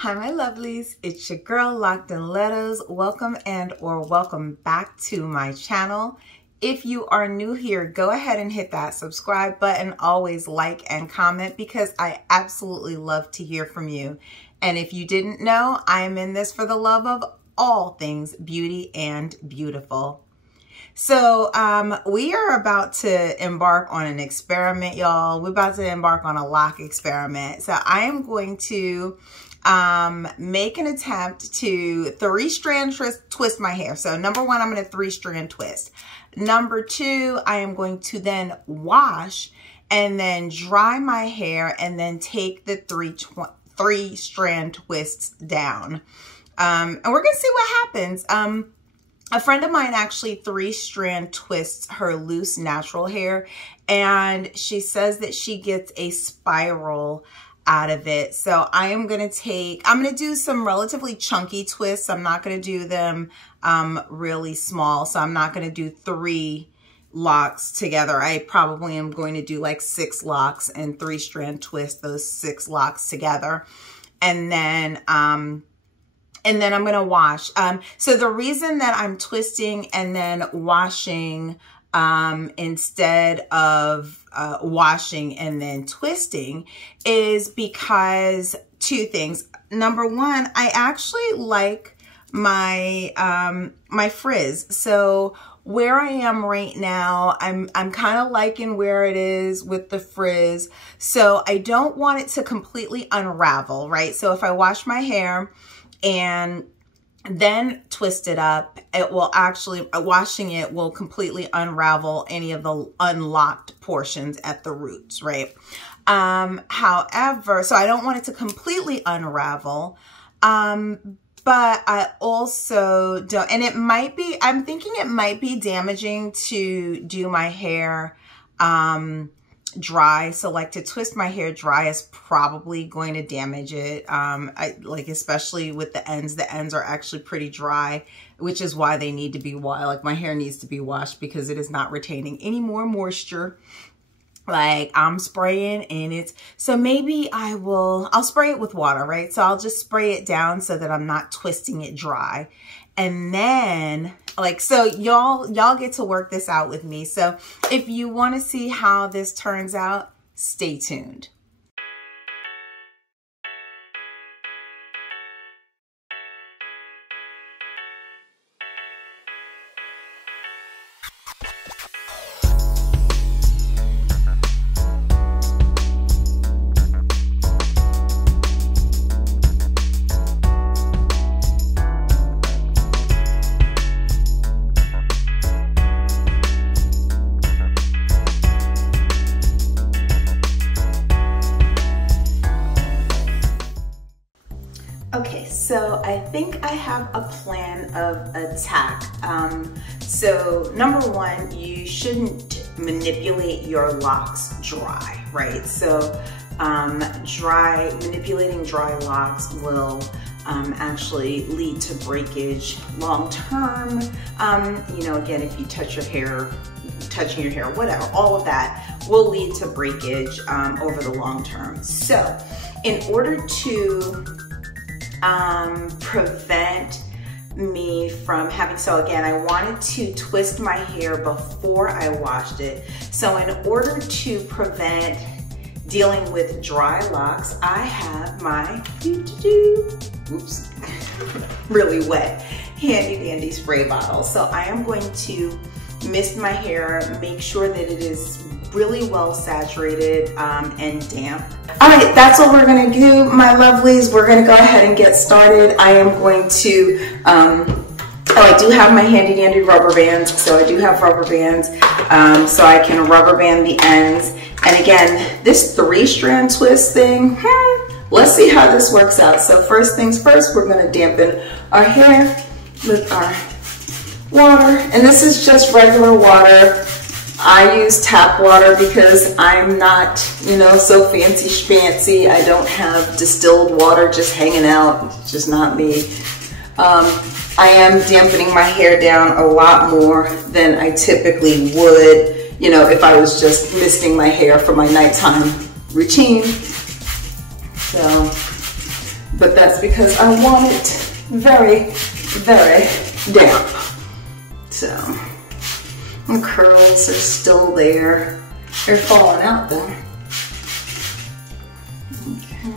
Hi my lovelies, it's your girl Locked and Letos. Welcome or welcome back to my channel. If you are new here, go ahead and hit that subscribe button. Always like and comment because I absolutely love to hear from you. And if you didn't know, I am in this for the love of all things beauty and beautiful. So we are about to embark on an experiment, y'all. We're about to embark on a lock experiment. So I am going to make an attempt to 3-strand twist my hair. So number one, I'm going to 3-strand twist. Number two, I am going to then wash and then dry my hair and then take the 3-strand twists down. And we're going to see what happens. A friend of mine actually 3-strand twists her loose natural hair, and she says that she gets a spiral out of it. So I'm going to do some relatively chunky twists. I'm not going to do them really small. So I'm not going to do 3 locks together. I probably am going to do like 6 locks and 3-strand twist those 6 locks together. And then I'm going to wash. So the reason that I'm twisting and then washing instead of washing and then twisting is because 2 things. Number one, I actually like my my frizz. So where I am right now, I'm kind of liking where it is with the frizz. So I don't want it to completely unravel, right? So if I wash my hair and then twist it up, it will actually, washing it will completely unravel any of the unlocked portions at the roots, right? However, so I don't want it to completely unravel, but I also don't, and it might be, I'm thinking it might be damaging to do my hair dry. So like to twist my hair dry is probably going to damage it. Especially with the ends are actually pretty dry, which is why they need to be washed. Like my hair needs to be washed because it is not retaining any more moisture. Like I'm spraying and it's, so maybe I'll spray it with water, right? So I'll just spray it down so that I'm not twisting it dry. And then so y'all get to work this out with me. So if you want to see how this turns out, stay tuned. Okay, so I think I have a plan of attack. So number one, you shouldn't manipulate your locks dry, right? So manipulating dry locks will actually lead to breakage long term. You know, again, if you touch your hair, touching your hair, whatever, all of that will lead to breakage over the long term. So in order to prevent me from having, so again, I wanted to twist my hair before I washed it. So in order to prevent dealing with dry locks, I have my, oops, really wet, handy dandy spray bottle. So I am going to mist my hair, make sure that it is really well saturated and damp. All right, that's what we're gonna do, my lovelies. We're gonna go ahead and get started. I am going to, I do have my handy dandy rubber bands. So I do have rubber bands, so I can rubber band the ends. And again, this 3-strand twist thing, let's see how this works out. So first things first, we're gonna dampen our hair with our water. And this is just regular water. I use tap water because I'm not, so fancy schmancy. I don't have distilled water just hanging out. It's just not me. I am dampening my hair down a lot more than I typically would, if I was just misting my hair for my nighttime routine. So but that's because I want it very, very damp. So the curls are still there. They're falling out though. Okay.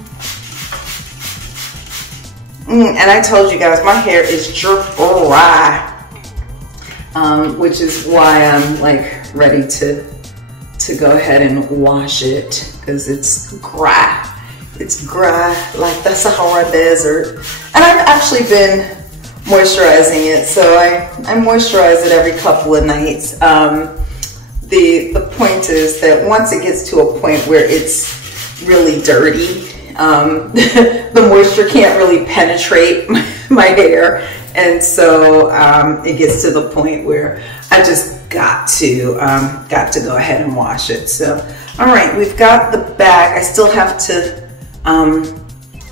And I told you guys my hair is dry, which is why I'm like ready to go ahead and wash it, because it's dry. It's dry like the Sahara Desert. And I've actually been moisturizing it, so I moisturize it every couple of nights. The point is that once it gets to a point where it's really dirty, the moisture can't really penetrate my hair, and so it gets to the point where I just got to go ahead and wash it. So, all right, we've got the back. I still have to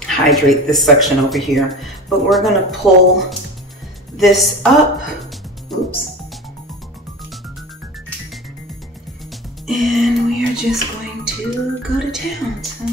hydrate this section over here, but we're gonna pull this up. Oops. And we are just going to go to town. So.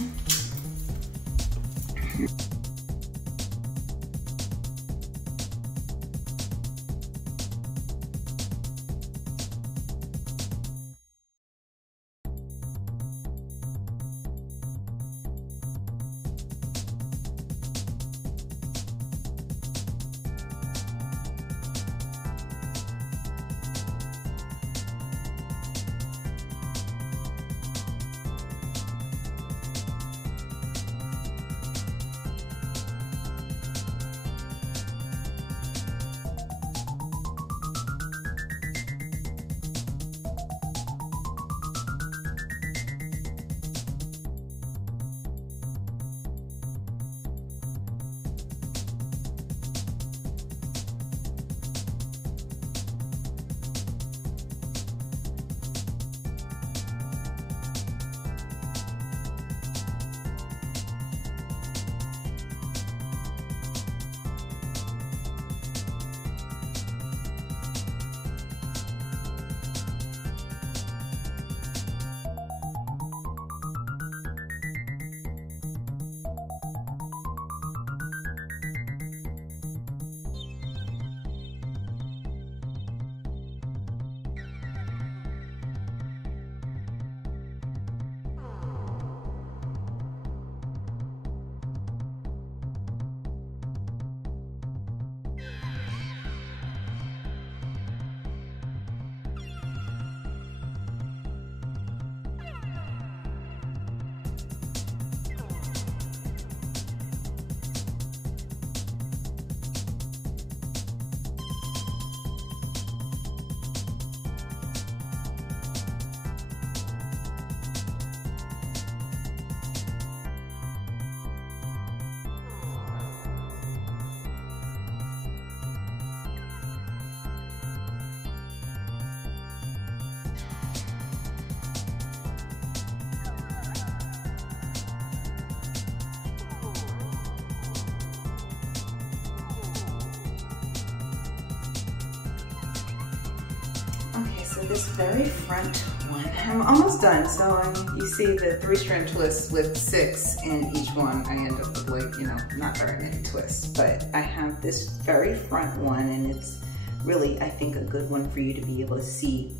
So this very front one, I'm almost done. So you see the 3-strand twists with 6 in each one. I end up with, like, you know, not very many twists, but I have this very front one, and it's really, I think, a good one for you to be able to see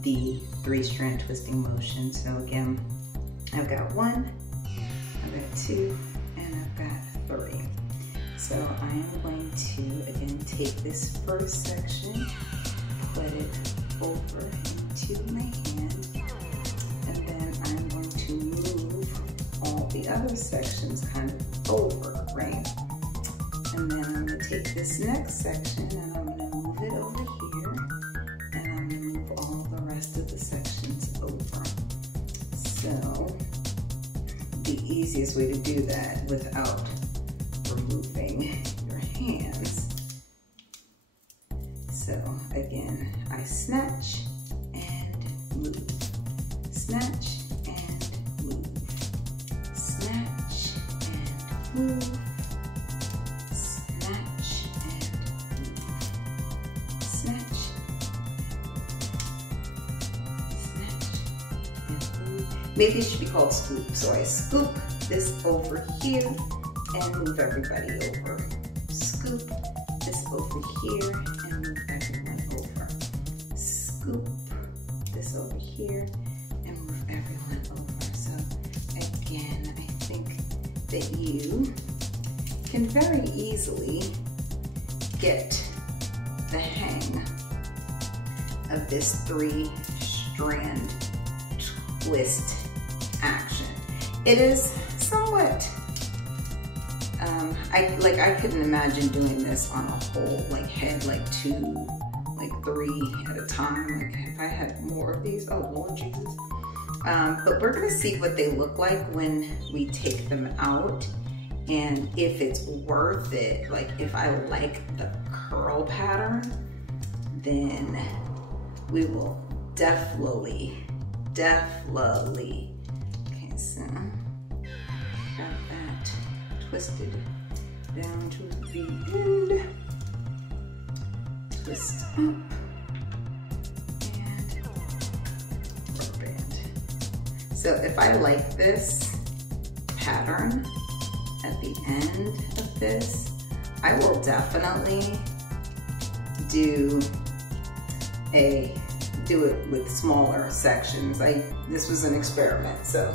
the 3-strand twisting motion. So again, I've got 1, I've got 2, and I've got 3. So I am going to, again, take this first section, put it over into my hand, and then I'm going to move all the other sections kind of over, right? And then I'm going to take this next section and I'm going to move it over here, and I'm going to move all the rest of the sections over. So the easiest way to do that without removing your hands. So again, I snatch and move, snatch and move, snatch and move, snatch and move, snatch, snatch and move. Maybe it should be called scoop. So I scoop this over here, and move everybody over. Scoop this over here and move everyone over. Scoop this over here and move everyone over. So again, I think that you can very easily get the hang of this 3-strand twist action. It is somewhat, I couldn't imagine doing this on a whole head, 2, 3 at a time. If I had more of these, oh Lord Jesus. But we're gonna see what they look like when we take them out, and if it's worth it. If I like the curl pattern, then we will definitely. Okay, so got that twisted down to the end. Twist up and rubber band. So if I like this pattern at the end of this, I will definitely do it with smaller sections. This was an experiment, so.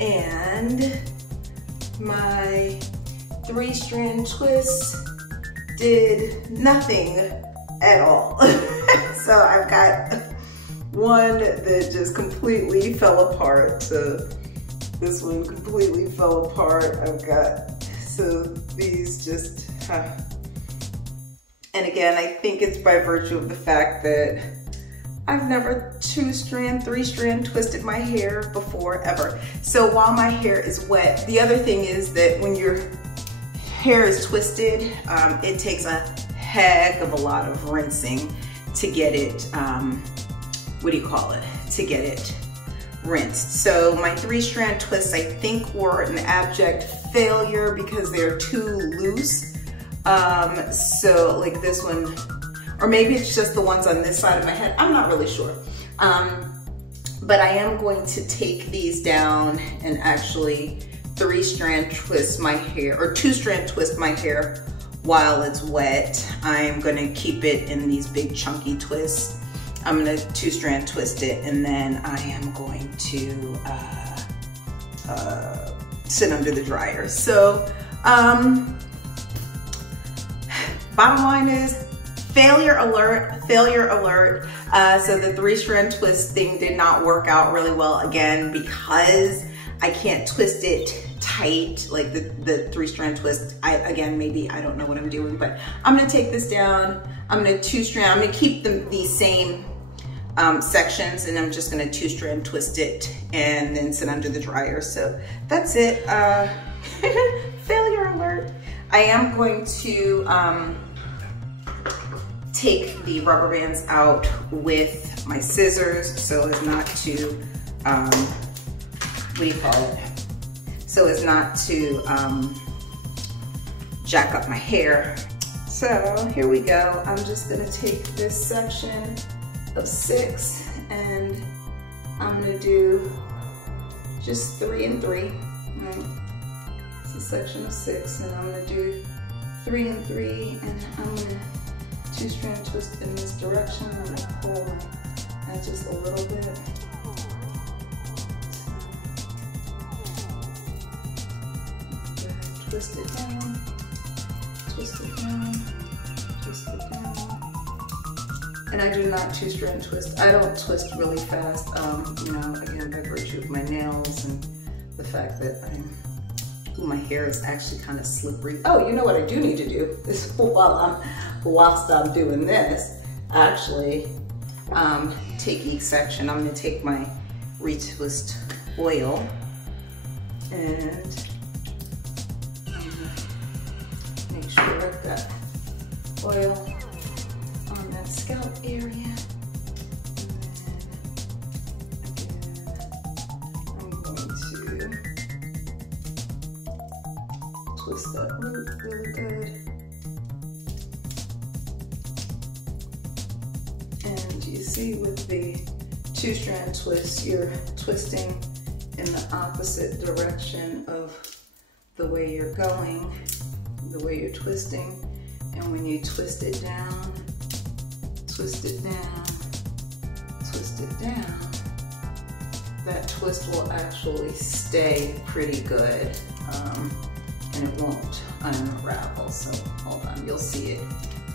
And my 3-strand twist did nothing at all. So I've got one that just completely fell apart. So this one completely fell apart. So these just, and again, I think it's by virtue of the fact that I've never 2-strand, 3-strand twisted my hair before, ever. So while my hair is wet, the other thing is that when your hair is twisted, it takes a heck of a lot of rinsing to get it, to get it rinsed. So my 3-strand twists, I think, were an abject failure because they're too loose. So like this one, or maybe it's just the ones on this side of my head. I'm not really sure. But I am going to take these down and actually 3-strand twist my hair, or 2-strand twist my hair while it's wet. I'm gonna keep it in these big chunky twists. I'm gonna 2-strand twist it, and then I am going to sit under the dryer. So, bottom line is, failure alert, failure alert. So the 3-strand twist thing did not work out really well, again, because I can't twist it tight, like the 3-strand twist. Maybe I don't know what I'm doing, but I'm gonna take this down. I'm gonna 2-strand, I'm gonna keep these same sections, and I'm just gonna 2-strand twist it and then sit under the dryer. So that's it. Failure alert. I am going to take the rubber bands out with my scissors so as not to, so as not to jack up my hair. So here we go. I'm just gonna take this section of 6 and I'm gonna do just 3 and 3. Right? It's a section of 6, and I'm gonna do 3 and 3, and I'm gonna 2-strand twist in this direction. I'm gonna pull that just a little bit. Twist it down, twist it down, twist it down. And I do not two-strand twist. I don't twist really fast, you know, again, by virtue of my nails and the fact that my hair is actually kind of slippery. Oh, you know what I do need to do is whilst I'm doing this, actually take each section. I'm gonna take my retwist oil and I'm gonna make sure I've got oil on that scalp area. And then again, I'm going to twist that root really good. And you see with the two-strand twist, you're twisting in the opposite direction of the way you're going, the way you're twisting. And when you twist it down, twist it down, twist it down, that twist will actually stay pretty good, and it won't unravel. So hold on, you'll see it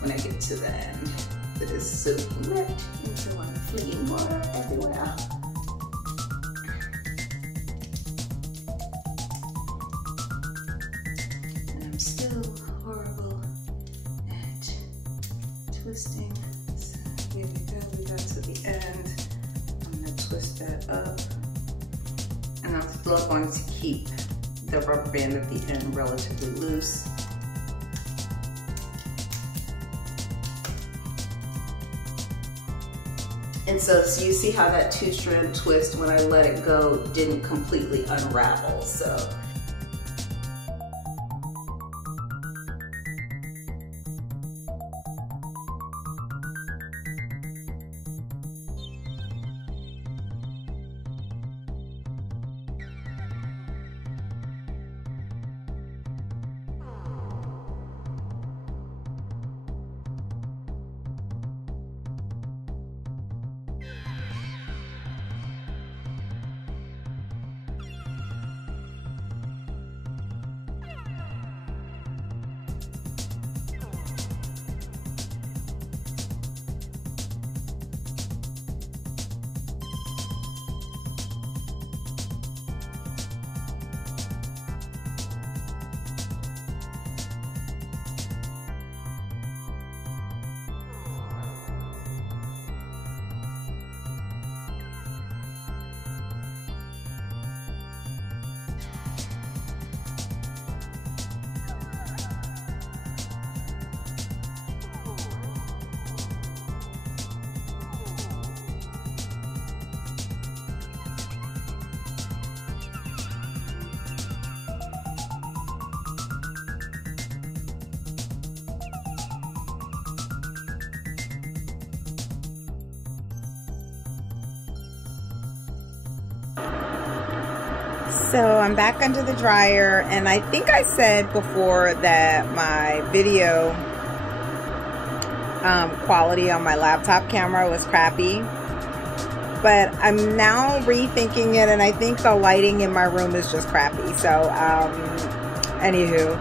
when I get to the end. It is soaking wet until I'm flinging water everywhere. And I'm still horrible at twisting. So here we go, we got to the end. I'm gonna twist that up. And I'm still going to keep the rubber band at the end relatively loose. And so you see how that two-strand twist, when I let it go, didn't completely unravel. So So I'm back under the dryer, and I think I said before that my video quality on my laptop camera was crappy, but I'm now rethinking it, and I think the lighting in my room is just crappy. So anywho,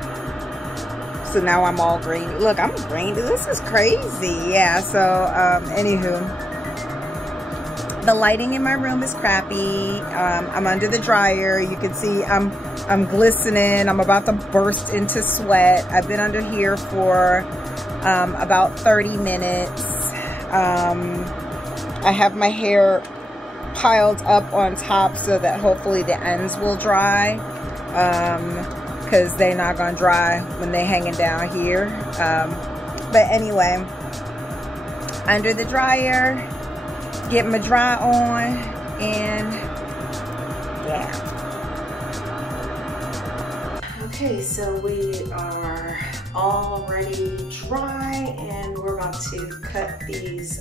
so now I'm all green. Look, I'm green. This is crazy. Yeah, so anywho, the lighting in my room is crappy. I'm under the dryer. You can see I'm glistening. I'm about to burst into sweat. I've been under here for about 30 minutes. I have my hair piled up on top so that hopefully the ends will dry, because they're not gonna dry when they're hanging down here. But anyway, under the dryer, get my dry on, and yeah. Okay, so we are already dry, and we're going to cut these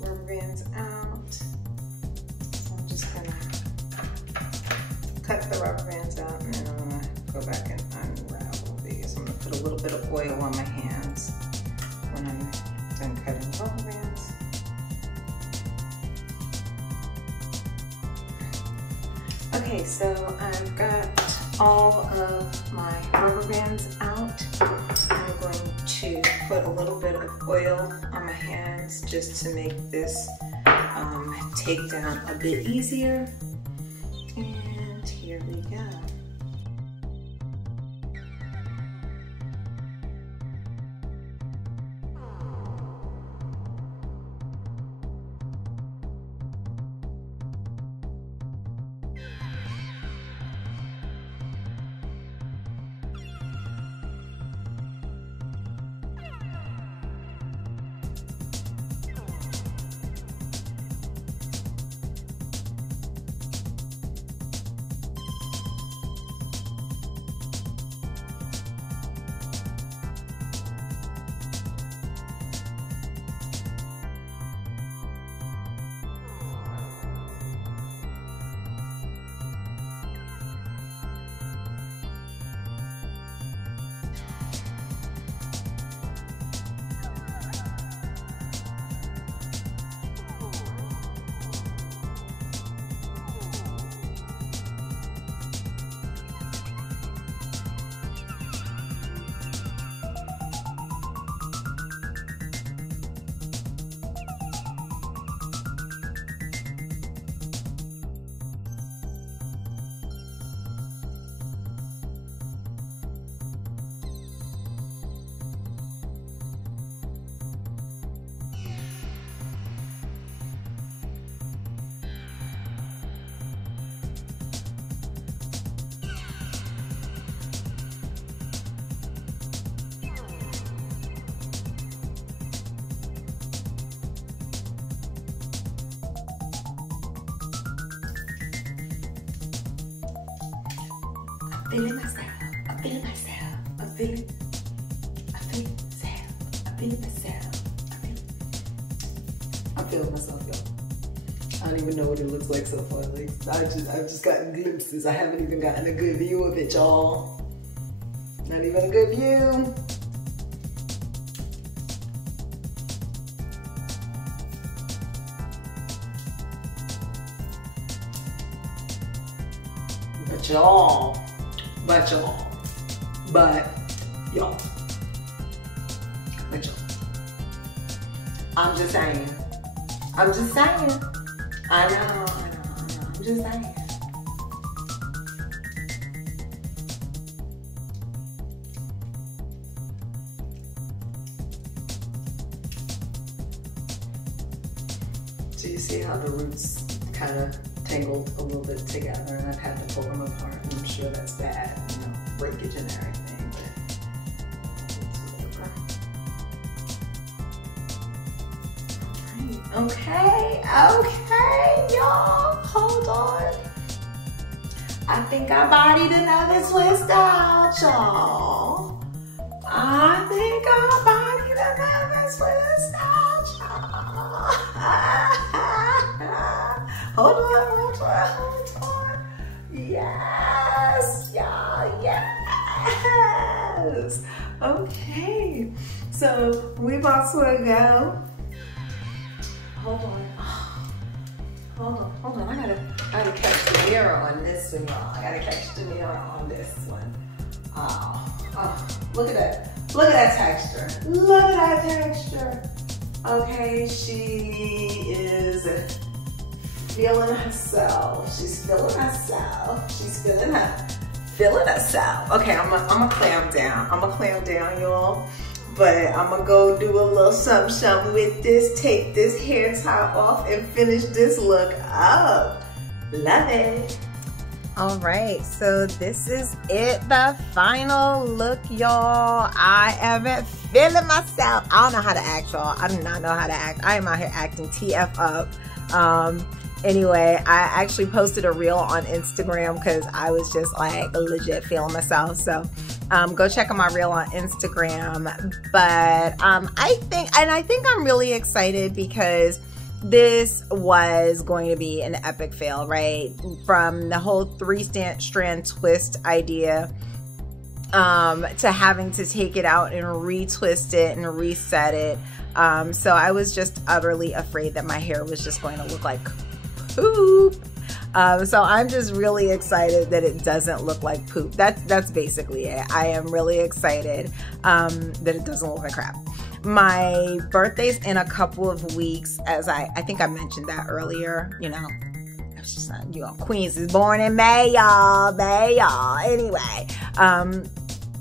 rubber bands out. So I'm just gonna cut the rubber bands out, and then I'm gonna go back and unravel these. I'm gonna put a little bit of oil on my hands when I'm done cutting the rubber bands. Okay, so I've got all of my rubber bands out. I'm going to put a little bit of oil on my hands just to make this takedown a bit easier. And here we go. Feeling myself, I'm feeling myself, I'm feeling myself, I'm feeling myself, I'm feeling myself, y'all. I don't even know what it looks like so far. Like, I've just gotten glimpses. I haven't even gotten a good view of it, y'all. Not even a good view. But y'all, I'm just saying. I know, I'm just saying. So you see how the roots kind of tangled a little bit together, and I've had to pull them apart, and I'm sure that's bad, you know, breakage and everything, but whatever. Okay, y'all, hold on. I think I bodied another twist out, y'all. I think I bodied another twist out, y'all. Hold on. Yes, y'all, yes. Okay, so we about to go. Hold on. I gotta catch the mirror on this one, y'all. I gotta catch the mirror on this one. Oh, look at that. Look at that texture. Look at that texture. Okay, she is feeling herself. She's feeling herself. She's feeling herself. Okay, I'm gonna clam down, y'all. But I'm gonna go do a little something with this, take this hair top off and finish this look up. Love it. All right, so this is it, the final look, y'all. I am feeling myself. I don't know how to act, y'all. I do not know how to act. I am out here acting TF up. Anyway, I actually posted a reel on Instagram because I was just like legit feeling myself. So go check out my reel on Instagram. But I think I'm really excited because this was going to be an epic fail, right? From the whole 3-strand twist idea to having to take it out and retwist it and reset it. So I was just utterly afraid that my hair was just going to look like poop. So I'm just really excited that it doesn't look like poop. That's basically it. I am really excited that it doesn't look like crap. My birthday's in a couple of weeks, as I think I mentioned that earlier, you know. Queens is born in May, y'all. Anyway,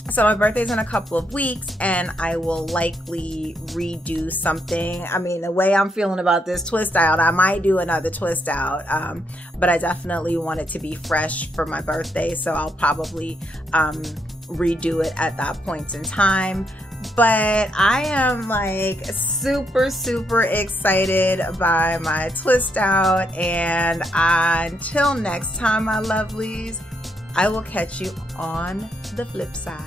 so my birthday's in a couple of weeks, and I will likely redo something. I mean, the way I'm feeling about this twist out, I might do another twist out, but I definitely want it to be fresh for my birthday, so I'll probably redo it at that point in time. But I am like super excited by my twist out, and until next time, my lovelies, I will catch you on the flip side.